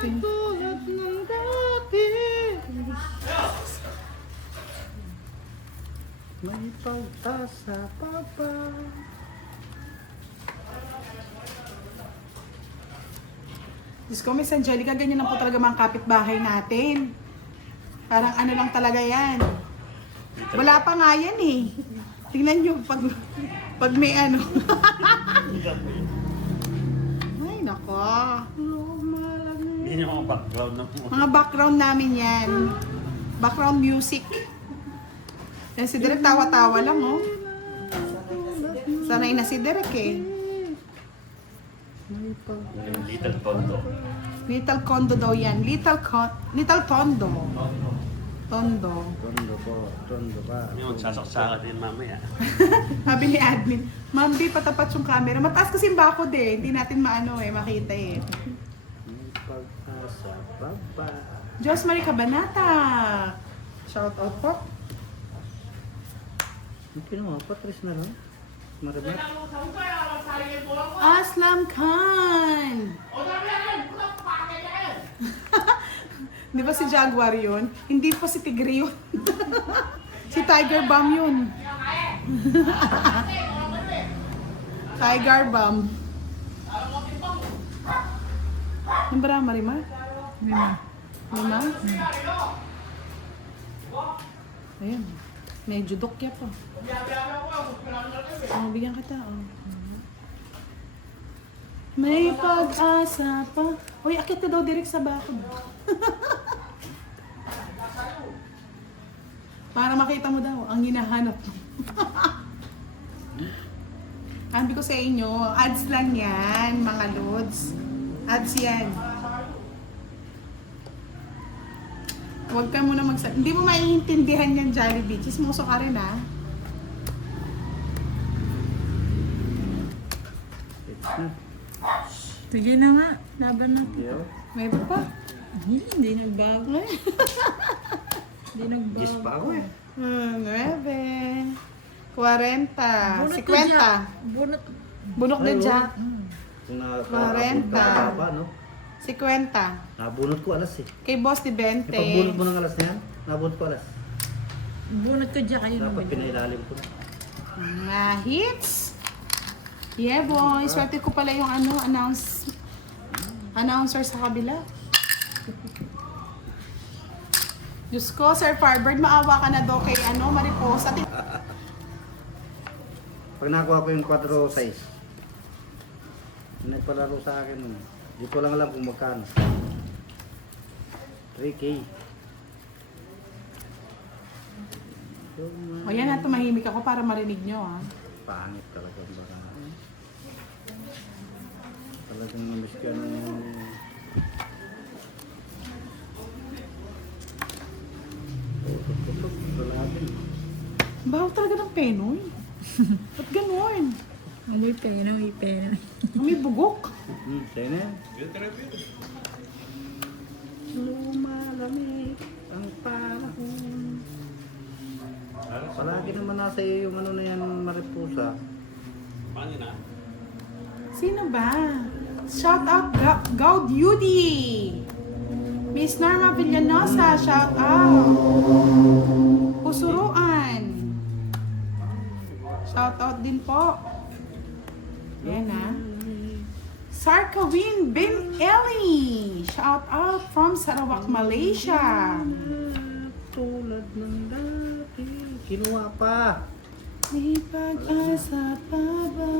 tulad ng dati. May pag-asa pa ba? Diyos ko, Miss Angelica, ganyan lang po talaga mga kapitbahay natin. Parang ano lang talaga yan. Wala pa nga yan eh. Tingnan nyo, pag may ano. Ay, nako. Hindi niya mga background na po. Mga background namin yan. Background music. Yan si Derek, tawa-tawa lang, oh. Sanay na si Derek eh. Yung little condo. Little condo daw yan. Little tondo. Tondo. Tondo pa. Yung sasaksakan din mamaya. Sabi ni admin, Ma'am, di patapat yung camera. Mataas kasi yung bakod eh. Hindi natin maano eh, makita eh. May pag-asa pa ba? Diyos Marie Cabanata. Shout out po. Ang kinuha, Patrice na lang. Maribel. Aslam Khan. Di ba si Jaguar yun? Hindi pa si Tigre yun. Si Tiger Bomb yun. Tiger Bomb. Yung ba Marima? Lima? Ayun. Medyo dokya pa. Oh, bigyan kita. Oh. May pag-asa pa. Uy, akit ka daw direct sa bakod. Para makita mo daw ang hinahanap mo. Sabi ko sa inyo, ads lang yan, mga lods. Ads yan. Huwag ka muna hindi mo maiintindihan yan, Jollibee. Chismoso ka rin, ha? Sige na nga, laban na. Yo. May iba pa? Hindi nagbago. Hindi nagbago. Gis pa ako eh. 9, 40, 50. Bunot. Bunok na dyan. Kung 40. pa, no? 50. Nabunot ko alas eh. Kay Boss di 20. Ipagbunot mo ng alas na yan, nabunot ko alas. Bunot ko dyan kayo Dapat naman. pinailalim ko. Mga hits. Yeah, boy. Swerte ko pala yung announcer sa kabila. Diyos ko, Sir Farbird, maawa ka na daw kay Mariposa. Pag nakuha ko yung 4 size, nagpalaro sa akin nun. Di ko lang alam kung magkano. 3K. O yan, na tumahimik ako para marinig nyo, ha. Pangit talaga. Baka. Talagang namiss ka ng... Tutok-tutok. Lalapin. Baho talaga ng penoy. Ba't ganun? Amoy pena, may pena. May bugok. Tayo na yan. Lumalamig ang panahon. Palagi naman nasa iyo yung na yan, Mariposa. Paano na? Sino ba? Shout out Gaud Yudi. Miss Norma Villanosa, shout out. Pusuruan. Shout out din po. Yan ah. Sarkawin Bin Eli. Shout out from Sarawak, Malaysia. Tulad ng dati. Kinuha pa. May pag-asa pa ba?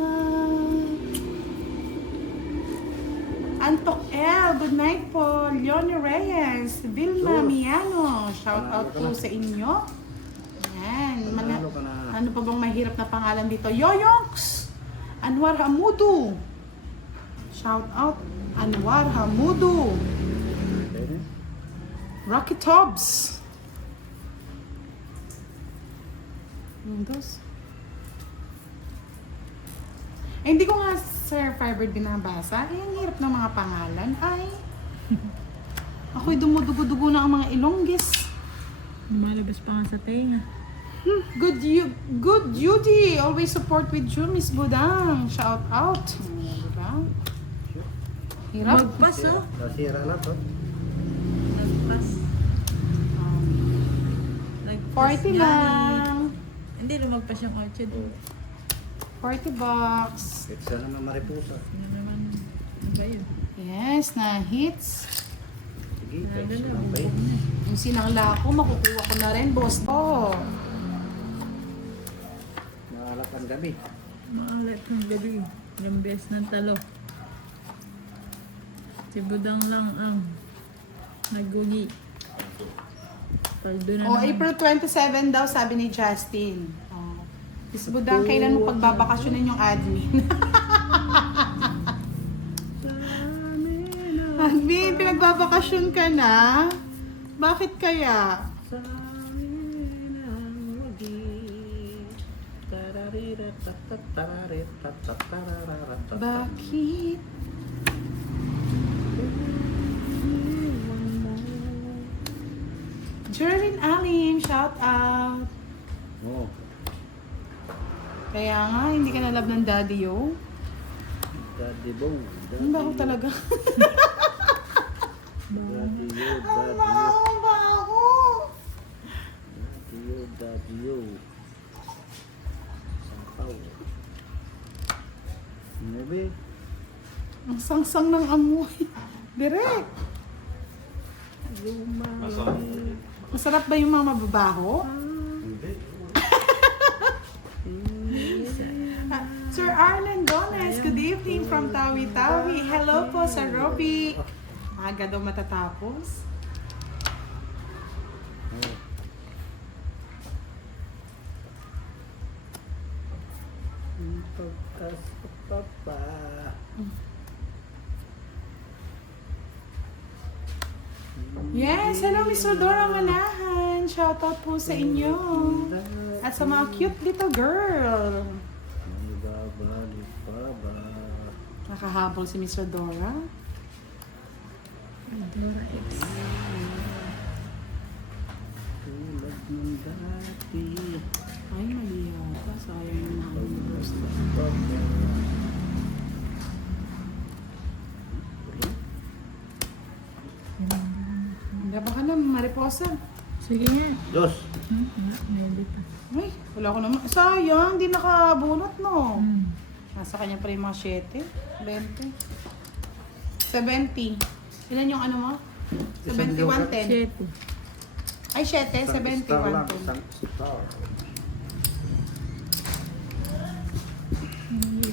Antok L, good night po. Leonie Reyes, Vilma Miano, shout out po sa inyo. Yan. Panalo ka na. Ano pa bang mahirap na pangalan dito? Yoyoks! Anwar Hamudu. Shout out Anwar Hamudu. Tayo na. Rocky Tobs. Dos. Eh, hindi ko nga Sir Fiber binabasa. Eh, ang hirap ng mga pangalan. Ay. Ako'y dumudugo-dugo na ang mga Ilonggis. Lumalabas pa nga sa tenga. Good duty. Always support with you, Miss Budang. Shout out. Diba? Hirap. Magpas oh. Nasira na to. Nagpas. Nagpas 40 yan. lang. Hindi, lumagpas yung 8 doon. 40 bucks. Pizza naman mariposa. Ano naman? Ano ba yun? Yes, na hits. Sige, Lalo pizza na, lang ba bubog na. Yung sinangla ko, makukuha ko na rin, boss ko. Maalap ang gabi. Maalat ng gabi. Ilang beses ng talo. Si Budang lang ang nagugi. Paldo na O, naman. April 27 daw, sabi ni Justin. Oh. Miss Budang, kailan mo pagbabakasyonin yung admin? Admin, pinagbabakasyon ka na? Bakit kaya? Sa amin ang wagi. Tarariratatatatararatatararatat. Bakit? Iwan mo. Jerlyn Alim, shout out. Oh, Kaya nga, hindi ka nalab ng daddy, yo. Daddy Bong. Ang baho talaga. Daddy yo, Ang daddy yo. baho, baho. Daddy yo, daddy yo. Sampaw. Maybe. Ang sangsang ng amoy. Direk. Masarap. Masarap ba yung mga mababaho? Hindi. Ah, Sir Arlen Gomez, good evening from Tawi-Tawi. Hello po sa Robbie. Aga daw matatapos. Oh. Pagkas papa. Yes, hello Miss Rodora Manahan. Shoutout po sa inyo. At sa mga cute little girl. May babalik pa ba? Nakahabol si Miss Rodora. Dora X. Tulad ng dati. Ay, mali yata. Sayang yung mga numbers. Handa ba ka na, Mariposa? Sige nga. Dos. Mayroon pa. Ay, wala ko naman. Sayang, di nakabunot, no? Hmm. Nasa kanya pa rin mga 7, 20. 70. Ilan yung ano mo? 71, 10. 7. Ay, 7, Isang 71, star lang, 10. isang star.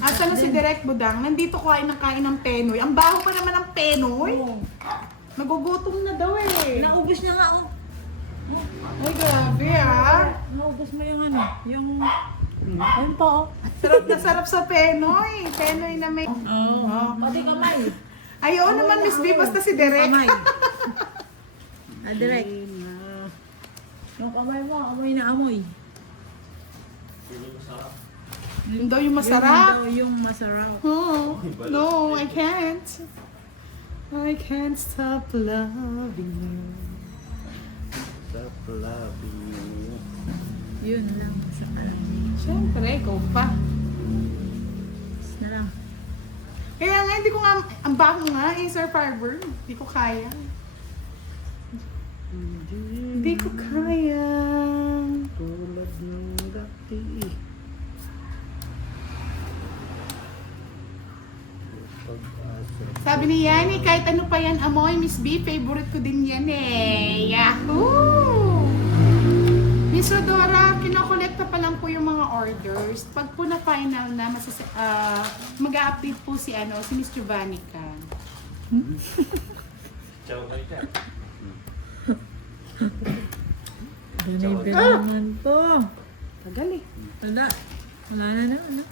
Asa na si Direk Budang? Nandito kain ng Penoy. Ang baho pa naman ng Penoy. Nagugutom na daw eh. Naubos niya nga oh. Ay, grabe ah. Naubos mo yung ano, yung... Ayun pa oh. Sarap na sarap sa Penoy. Penoy na may... Oo. Oh. Pati kamay. Ay, oo naman, Miss B. Basta si Direk. Kamay. Direct. Yung kamay mo, amoy na amoy. Yun daw yung Yun masarap. daw yung masarap. Oh, no, I can't. I can't stop loving you. Stop loving you. Yun lang sa alam. Siyempre, ikaw pa. Tapos na lang. Kaya nga, hindi ko nga, ang baho nga eh, Sir Farber. Hindi ko kaya. Hindi ko kaya. Tulad ng dati. Pag-asa. Sabi ni Yani, kahit ano pa yan, amoy, Miss B, favorite ko din yan eh. Yahoo! Miss Rodora, kinokolekta pa lang po yung mga orders. Pag po na final na, mag-update po si Miss Giovannica. Ciao kayo dyan. Ganay naman to. Tagal eh. Wala. Wala na naman. No?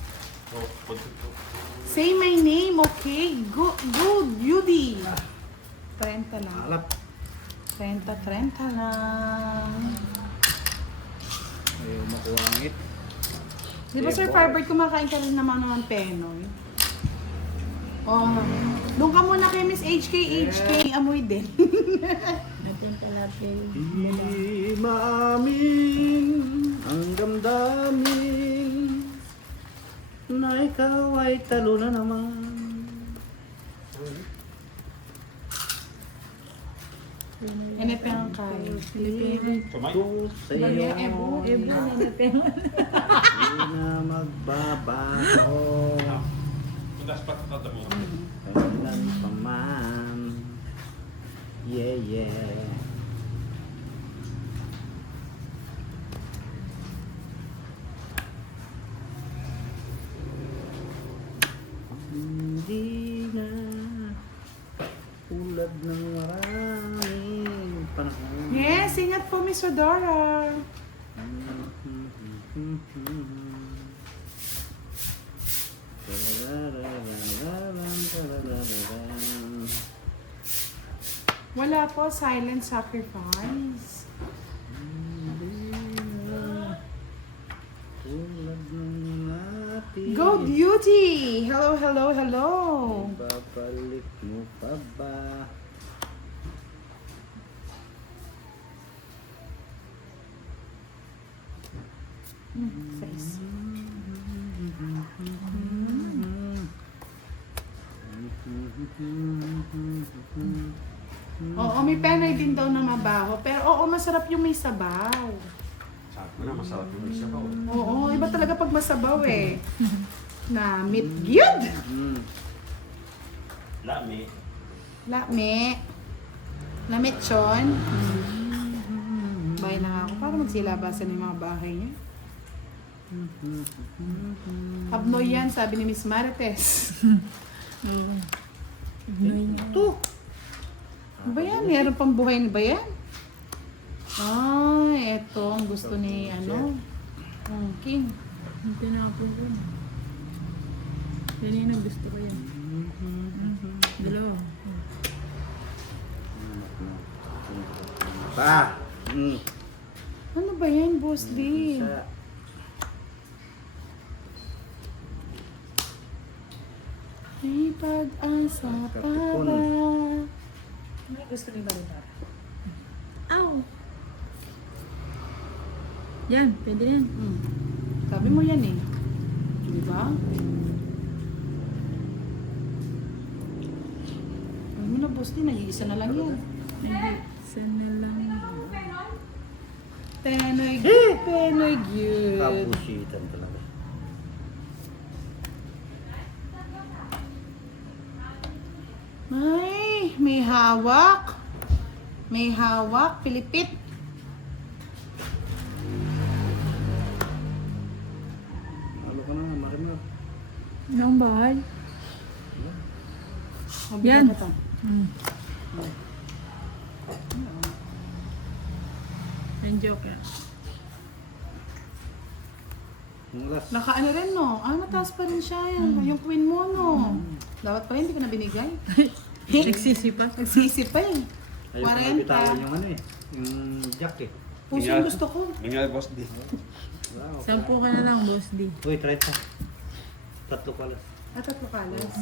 Oh, punta po. Say my name, okay? Good, Judy. 30 lang. Alap. 30 lang. Ayaw makuwangit. Di ba Sir Farbert, kumakain ka rin naman ng Penoy? Oh, doon ka muna kay Miss HK, amoy din. Natin talaga Di maamin ang damdamin na ikaw ay talo na naman. Enepeng kay. Pilipino. Kamay? Ito sa'yo. Bagay, Ebo. Ebo na napeng. Di na magbabago. Tugas pa ito mo. Kailan pa man. Yeah, yeah. Hindi na tulad ng maraming panahon. Yes, ingat po, Miss Rodora. Wala po, silent sacrifice. Go Beauty! Hello, hello, hello. Babalik mo pa ba? Face. Oo, may penoy din daw na mabaho. Pero oo, masarap yung may sabaw. Sabi ko na, masarap yung isa pa. Oo, iba talaga pag masabaw eh. Na meat gyud. Lami. Lame. Lamechon. Bahay na nga ako para magsilabasan ng mga bahay niya. Abnoy yan, sabi ni Miss Marites. Ito. Ano ba yan? Meron pang buhay na ba yan? Ay, eto ang gusto ni ano. King. Ang tinapon ko. Yan yung gusto ko yan. Dalawa. Pa! Ano ba yan, Boss D? Isa. May pag-asa Kapipon. para. May gusto ni Barita. Ow! Yan, pwede yan. Sabi mo yan eh. Diba? Ay mo na, Boss D. Nag-iisa na lang yan. Sana lang. Penoy gyud. Kabusitan talaga. Ay, may hawak. May hawak, Pilipit. Ano ka na, Marimar? Yung bahay. Yan. Yan. Yung joke yan. Yung last. Naka ano rin no? Ah, mataas pa rin siya yan. Yung queen mo no. Dapat pa hindi ko na binigay. Nagsisi pa. Nagsisi pa eh. Ayoko na 40. bitawan yung ano eh. Yung jack eh. Puso yung gusto ko. Nangyari, boss, di. Wow. 10 ka na lang, Boss D. Uy, try ito. Tatlo pala. At tatlo kalas.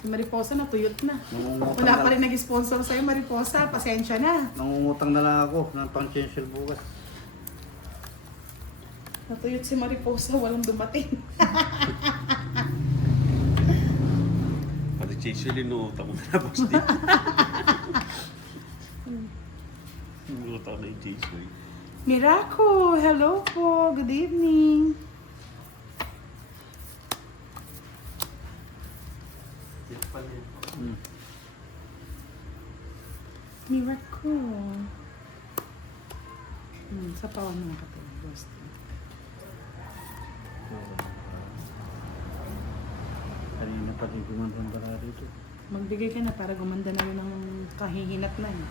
Si Mariposa na tuyot na. Nangungutang Wala na, pa rin nag-sponsor sa'yo, Mariposa. Pasensya na. nangungutang na lang ako ng pang-chancel bukas. Natuyot si Mariposa, walang dumating. Pati Chase linuutang mo na, boss, di. Linuutang na yung Chase. Miracle! Hello po! Good evening! Miracle! Sa pawan mga kapatid. Boss. Kanina pa din gumandang bara dito. Magbigay ka na para gumanda na yun ng kahihinat na yun.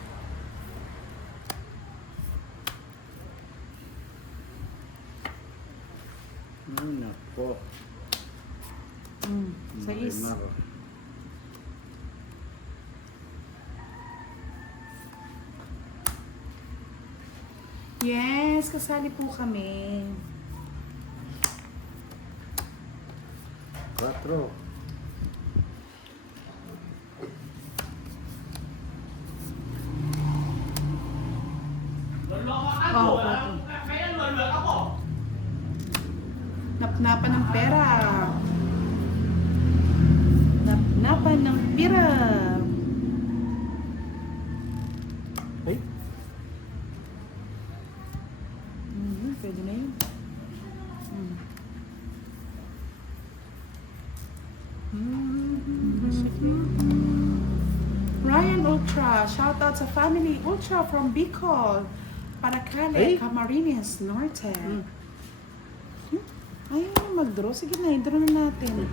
Ay, nako. Sa is. Marimar. Yes, kasali po kami. 4. Oo, Napnapan ng pera. Keep it up. Ay, Pwede na yun. Ryan Ultra, shout out sa family Ultra from Bicol, Paracale, Ay. Camarines Norte. Ayaw na mag-draw. Sige na, i-draw na natin.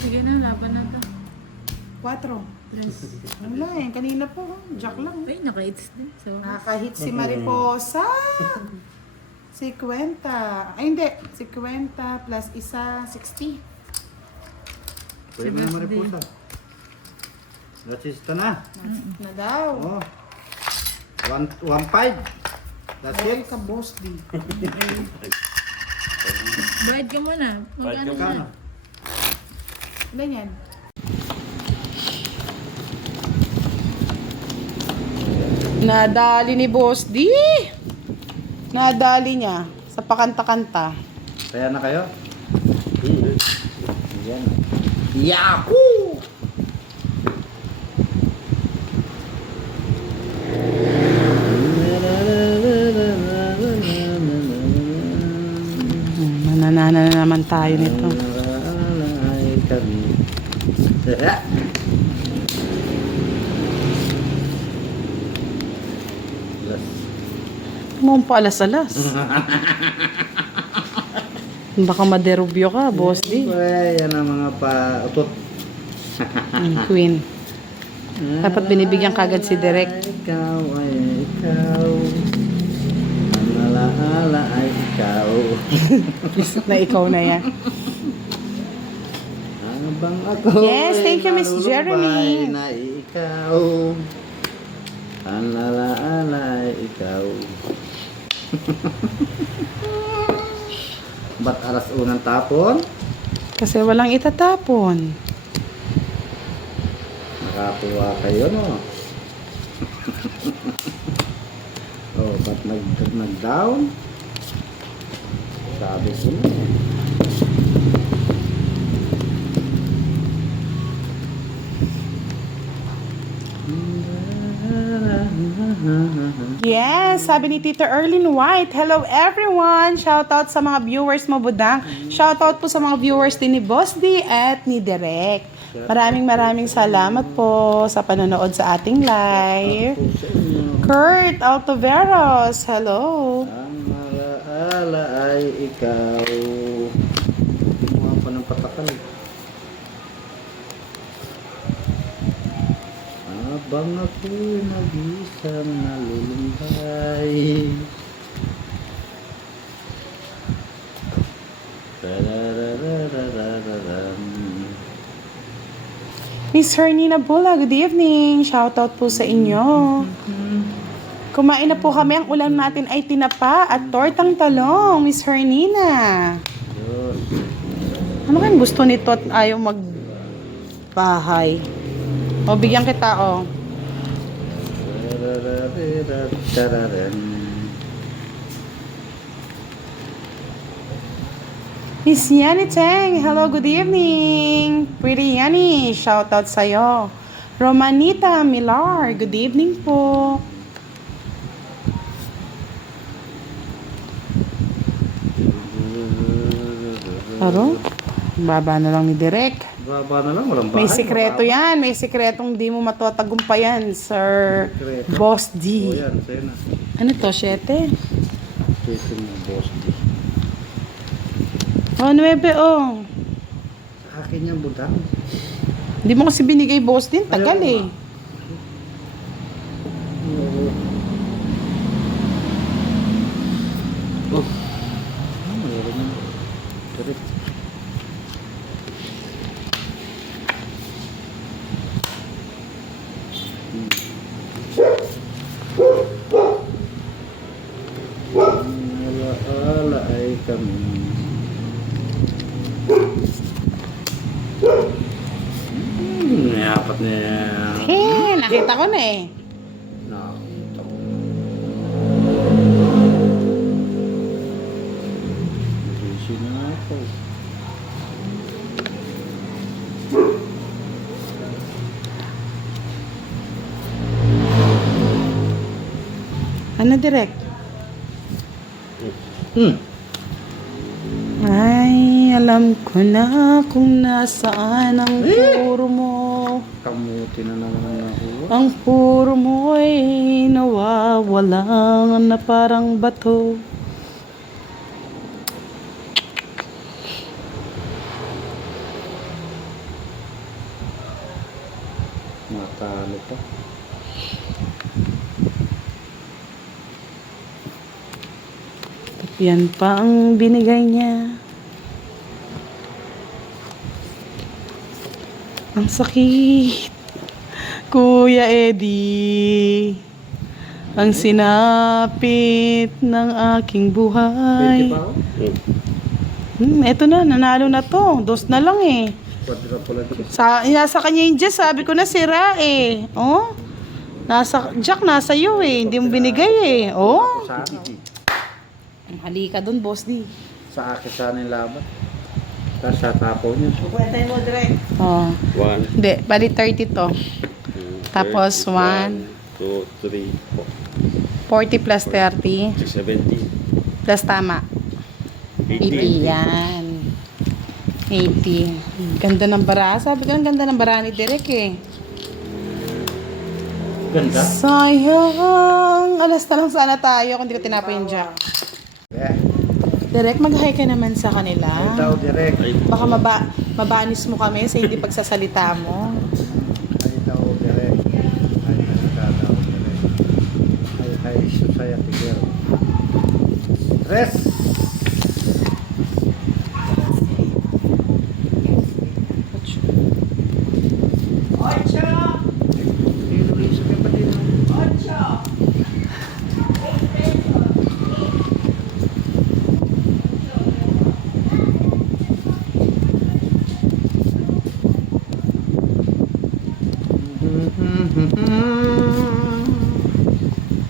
Sige na, laban na to. 4. Yes. Wala eh, kanina po. Jack lang. Uy, naka-hits din. So, Nakahit si Mariposa. 50. Ay hindi, 50 plus isa, 60. pwede mo na mariposa. Rasista na. Na daw. Oh. 1.5. That's Ay it. ka, boss di. bayad ka muna. Magkano ka na? Ilan yan? Nadali ni Boss D. Nadali niya sa pakanta-kanta. Kaya na kayo? Yan. Yahoo! Mananana na naman tayo nito. Ay, kami. Mo pa alas-alas. Baka maderubyo ka, Boss D. Ay, yan ang mga utot. Queen. Dapat binibigyan kagad si Derek. Ikaw ay ikaw. Ang alaala ay ikaw. Na ikaw na yan. Habang ako Yes, thank you, Miss ay Jeremy. malulubay na ikaw. Ang alaala ay ikaw. Ba't alas unang tapon? Kasi walang itatapon. Nakatuwa kayo, no? Oh, ba't nag-down? Sabi ko na. Yes, sabi ni Tita Erlyn White. Hello everyone! Shoutout sa mga viewers mo, Budang. Shoutout po sa mga viewers din ni Boss D at ni Derek. Maraming salamat po sa panonood sa ating live. Ako sa inyo. Kurt Altoveros, hello. Ang alaala ay ikaw. Kumuha pa ng patakal. Habang ako mag-isang nalulumbay. Tararararararam. Miss Hernina Bula, good evening. Shoutout po sa inyo. Kumain na po kami. Ang ulam natin ay tinapa at tortang talong, Miss Hernina. Yun. Ano kayang gusto nito at ayaw magbahay? O, bigyan kita, o. Tararararararam. Miss Yani Teng, hello, good evening. Pretty Yani, shoutout sa'yo. Romanita Milar, good evening po. Aro, baba na lang ni Direk. Baba na lang, walang bahay. May sikreto yan. May sikretong di mo matatagumpayan, Sir Sikreto. Boss O D. yan, sa'yo na. Ano to, 7? Station mo, boss. O, 9, oh. Sa akin yan, budang. Hindi mo kasi binigay boss din. Tagal eh. Oo. Oh. Mayroon yan. Correct. Alaala ay kami. Apat na yan. Nakita ko na eh. Nakita ko. Busy na ako. Ano direct? Hmm. Ay, alam ko na kung nasaan ang puro mo. Kamuti na naman nakuha. Ang puro mo ay nawawala na parang bato. Matalo pa. Yan pa ang binigay niya. Ang sakit. Kuya Eddie. Ang sinapit ng aking Pwede buhay. pa ako? Eto na, nanalo na to. Dos na lang eh. Quadruple dito. Nasa kanya yung Jack, sabi ko na sira eh. Oh? Jack, nasa iyo eh. Hindi mo binigay eh. Oh? Sa akin. Halika dun, boss di. Sa akin sana yung laban. Tapos sa tapo niya. Kukwentay mo direct. Oh. 1, Hindi, bali 30 to. Tapos 1, 2, 3, 40 plus 30, 4, 70, plus tama. 80 yan. 80. Ganda ng bara. Sabi ko, ang ganda ng bara ni Derek eh. Ganda. Sayang. Alas na lang sana tayo kung di ko tinapay yung Jack. Yeah. Derek, mag-hi ka naman sa kanila. Ay daw direct. Baka mabanis mo kami sa hindi pagsasalita mo. Ay daw direct. Ay daw direct. Ay society girl. Tres.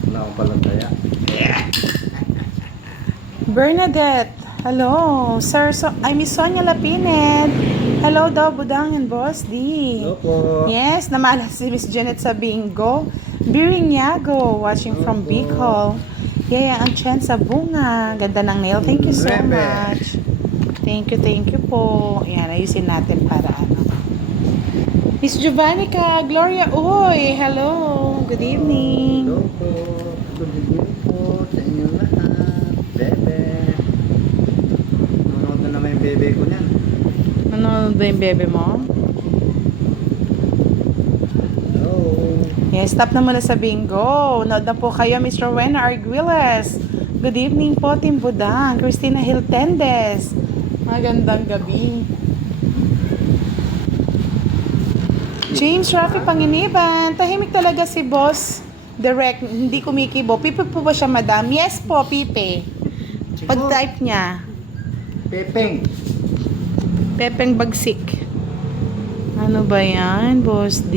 Wala akong palataya. Bernadette, hello. Sir, I miss Sonia Lapined. Hello daw, Budang and Boss D. Hello po. Yes, namala si Miss Janet sa bingo. Birinyago, watching from Bicol. Yeah, ang chance sa bunga. Ganda ng nail. Thank you so Rebe. much. Thank you po. Ayan, ayusin natin para ano. Miss Giovannica, Gloria, uy, hello. Good evening. Hello po. Good evening po sa inyo lahat. Bebe. Nanonood na naman yung bebe ko niyan. Ano ba yung bebe mo? Hello. Yes, stop na muna sa bingo. Nood na po kayo, Mr. Rowena Arguelles. Good evening po, Team Budang. Christina Hiltendes. Magandang gabi. James Rafi Panginiban. Tahimik talaga si Boss. Direct, hindi kumikibo. Pipe po ba siya, madam? Yes po, Pipe. Pag-type niya. Pepeng. Pepeng Bagsik. Ano ba yan, Boss D?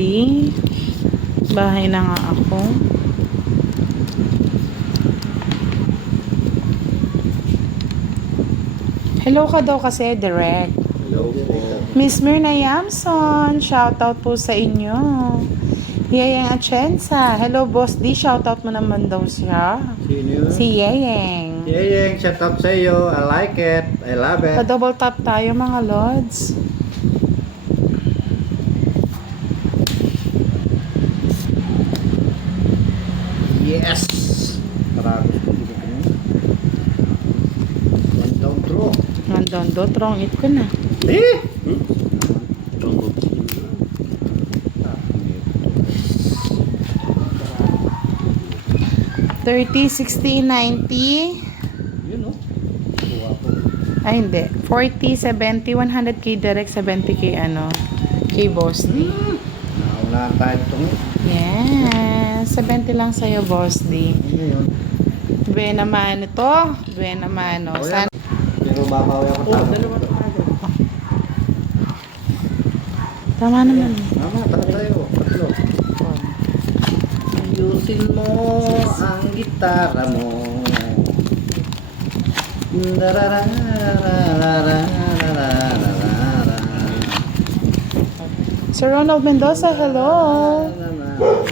Bahay na nga ako. Hello ka daw kasi, direct. Hello po. Miss Myrna Yamson, shoutout po sa inyo. Yeyeng Atienza. Hello, Boss D. Shoutout mo naman daw siya. Sino yun? Si Yeyeng. Yeyeng, shout out sa iyo. I like it. I love it. Pa-double tap tayo, mga lods. Yes! Marami ko dito ko yun. One down throw. Nandun do, trong it ko na. Eh! 30, 60, 90. Yun o. Kuha ko. Ay, hindi. 40, 70, 100k direct, 70k ano. Kay Boss D. Naunahan tayo itong Yes. 70 lang sa'yo, Boss D. ano yun. Buena mano to. Buena mano. O Sana. yan. Pero babawi ako tama. Tama naman. Mama, tayo. Tatlo. Ayusin mo ang gitara mo. Sir Ronald Mendoza, hello.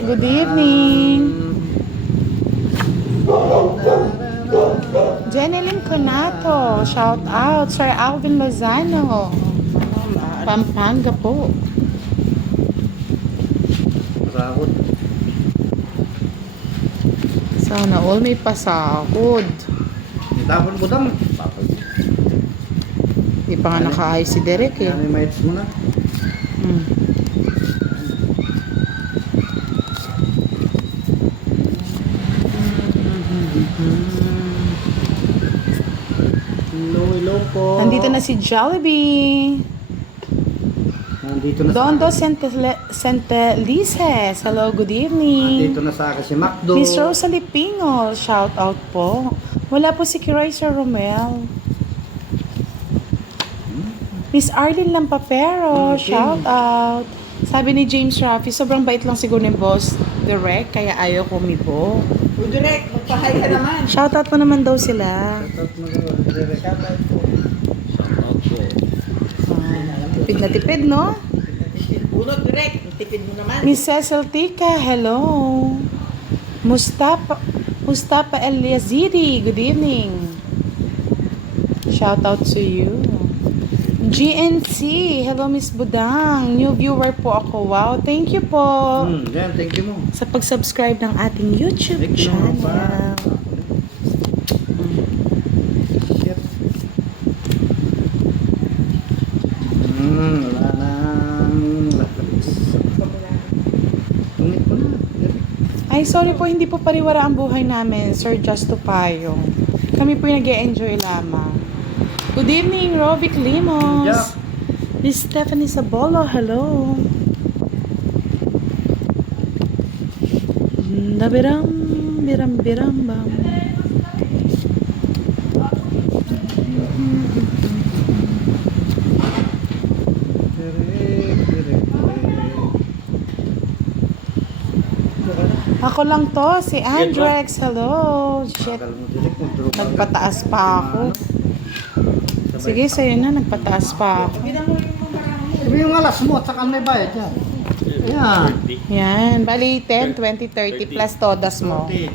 Good evening. Jeneline Conato, shout out. Sir Alvin Lozano, Pampanga po. Masakot. Sana all may pasahod. Itapon mo dam. Di pa nga nakaayos si Derek eh. Yan yung mates mo na. Hmm. Hello po. Nandito na si Jollibee. Nandito na Dondo sa Centelices. Hello, good evening. Nandito na sa akin si Macdo. Miss Rosalie Pingol, shout out po. Wala po si Kiray Sir Romel. Miss Arlene Lampapero, Okay. shout out. Sabi ni James Rafi, sobrang bait lang siguro ni Boss Direct, kaya ayaw kumibo. O direct, magpahay ka naman. Shout out mo naman daw sila. Shoutout mo daw, direct. Shoutout po. Tipid na tipid, no? Bunot direct, tipid mo naman. Miss Cecil Tika, hello. Mustafa El Yazidi, good evening. Shout out to you. GNC, hello Miss Budang. New viewer po ako. Wow, thank you po. Yan, thank you mo. Sa pag-subscribe ng ating YouTube Thank you, channel. pa. Shit. Wala nang lakabis. Tungit ko na. Ay, sorry po, hindi po pariwara ang buhay namin, Sir Justo Payong. Kami po yung nag-e-enjoy lamang. Good evening, Rovic Limos. Yeah. Miss Stephanie Sabolo, hello. Dabiram, biram, bam. Direk, direk, direk. Ako lang to, si Andrex, hello. Shit, Tagal mo, direk mo. Drop agad. nagpataas pa ako. Sige, sa'yo na, nagpataas pa ako. Sabi yung alas mo at saka may bayad yan. Ayan. Yan, bali 10, 20, 30 plus todas mo. 10,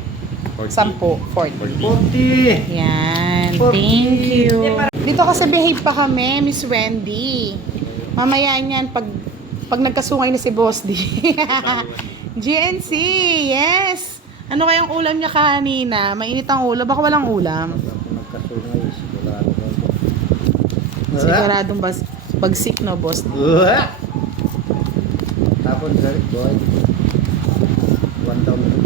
40. 40. Yan, thank you. Dito kasi behave pa kami, Miss Wendy. Mamaya niyan, pag nagkasungay na si Boss D. GNC, yes! Ano kayang ulam niya kanina? Mainit ang ulam, baka walang ulam. Nagkasungay, sigurado. Siguradong bagsik no, Boss D. Tapos, direk, boy. 1 down mo.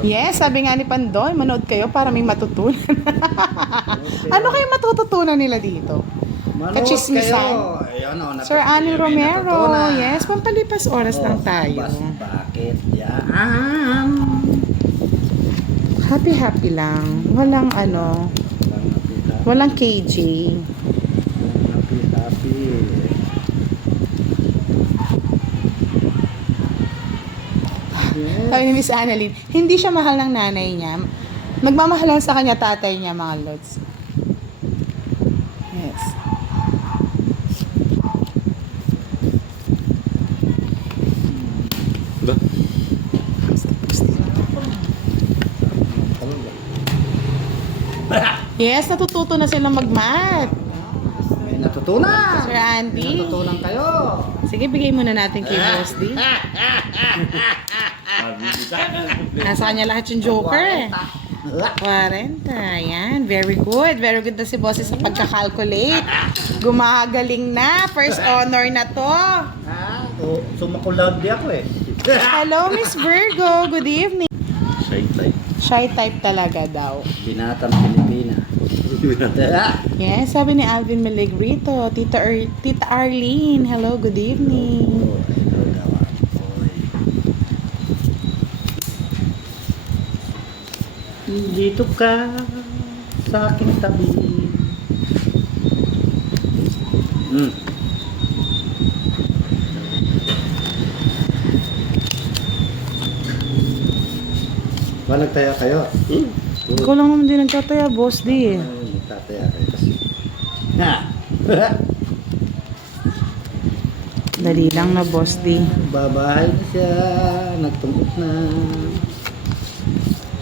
Yes, sabi nga ni Pandoy, manood kayo para may matutunan. Ano kayo matututunan nila dito? Kachismisan. Sir Annie Romero, yes, pampalipas oras lang tayo. Bakit yan? Happy lang. Walang walang KJ. Happy. Sabi ni Miss Annalyn, hindi siya mahal ng nanay niya. Nagmamahal lang sa kanya tatay niya, mga lods. Yes. Yes, natututo na silang mag-math. May natutunan. Sir Andy. May natutunan kayo. Sige, bigay muna natin kay Boss D. Nasa kanya lahat yung joker eh. 40. Yan. Very good. Very good na si Boss sa pagkakalculate. Gumagaling na. First honor na to. Sumakulab di ako eh. Hello, Miss Virgo. Good evening. Shy type. Shy type talaga daw. Binatang Pilipina. Yes, sabi ni Alvin Melegrito. Tita Arlene. Hello, good evening. Dito ka sa aking tabi. Nagtaya kayo? Ikaw lang naman din nagtataya, Boss D eh. Nagtataya kayo kasi. Na! Dali lang na, Boss D. Babahay na siya. Nagtungkot na.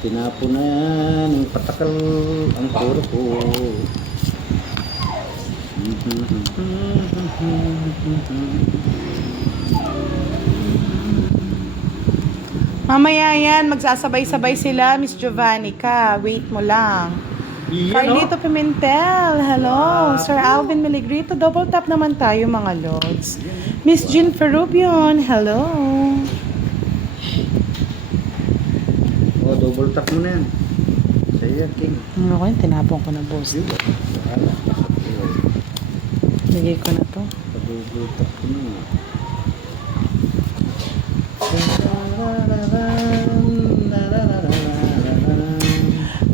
Tinapon na yan, yung patakal ang puro ko. Mamaya yan, magsasabay-sabay sila, Miss Giovannica. Wait mo lang. Carlito Pimentel, hello. Sir Alvin Miligrito, double tap naman tayo mga lords. Miss Jean Ferrubion, hello. Oh, double tap mo na yan. Sa'yo yan, King. Ano ko yun, tinapon ko na boss. Lagay ko na to. Double tap mo na.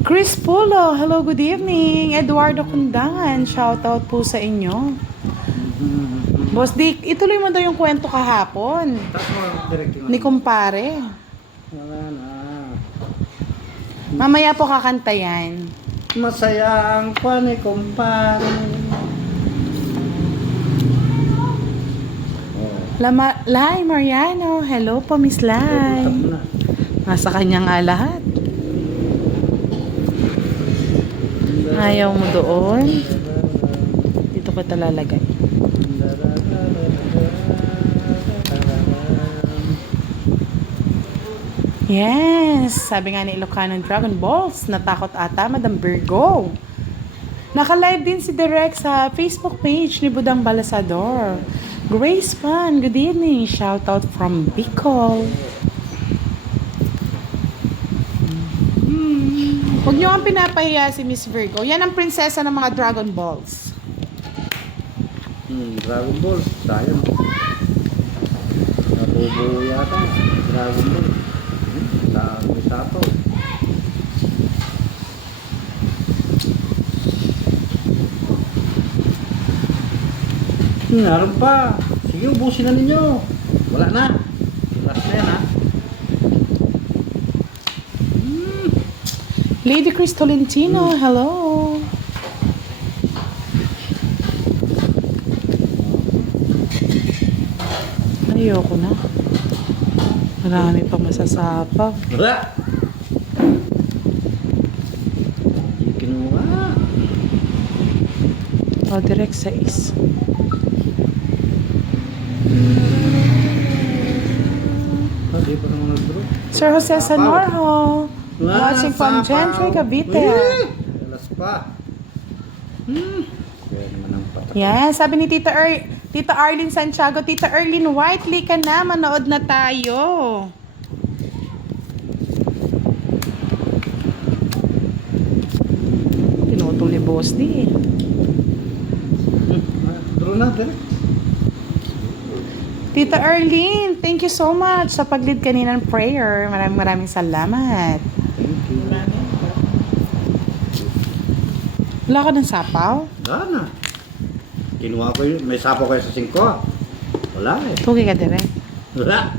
Chris Pulo, hello, good evening. Eduardo Kundangan, shoutout po sa inyo. Boss Dick, ituloy mo daw yung kwento kahapon. Tapos mo, direct yung Ni kumpare. wala na. Mamaya po kakanta yan. Masaya ang kwan ni kumpare. Oh, Lai Mariano, hello po Miss double Lai. tap na. Nasa kanya nga lahat. Ayaw mo doon. Dito ko talalagay. Yes! Sabi nga ni Ilocano Dragon Balls, natakot ata, Madam Virgo. Naka-live din si Direk sa Facebook page ni Budang Balasador. Grace Pan, good evening. Shoutout from Bicol. Huwag niyo ang pinapahiya si Miss Virgo. Yan ang prinsesa ng mga Dragon Balls. Dragon Ball, sayang. Nabubuo yata. Dragon Ball. May sapo. Meron pa. Sige, ubusin na ninyo. Wala na. Last na yan, ha? Lady Chris Tolentino, hello. Ayoko na. Marami pa masasapaw. Wala. Hindi kinuha. O, direct sa is. Hindi pa naman nag-draw. Sir Jose Sanorho, watching from Gentry, Cavite. Alas pa. Kaya naman ang patak. Yan, sabi ni Tita Arlene Santiago, Tita Arlene Whiteley ka na, manood na tayo. Pinutol ni Boss D. Draw na, direct. Tita Arlene, thank you so much sa pag-lead kanina ng prayer. Maraming salamat. Thank you. Wala ka ng sapaw? Wala na. Kinuha ko yun. May sapo kayo sa 5. Wala eh. Tugi ka direct. Wala.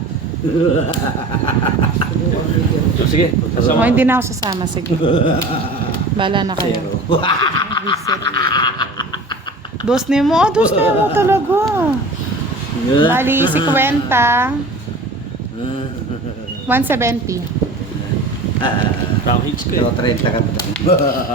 Sige, O, hindi na ako sasama. Sige. Bala na kayo. Zero. Reset. Dos na mo. Dos na mo talaga. Bali, 50. 170. Pang hits ko eh. Ito, 30 ka ba?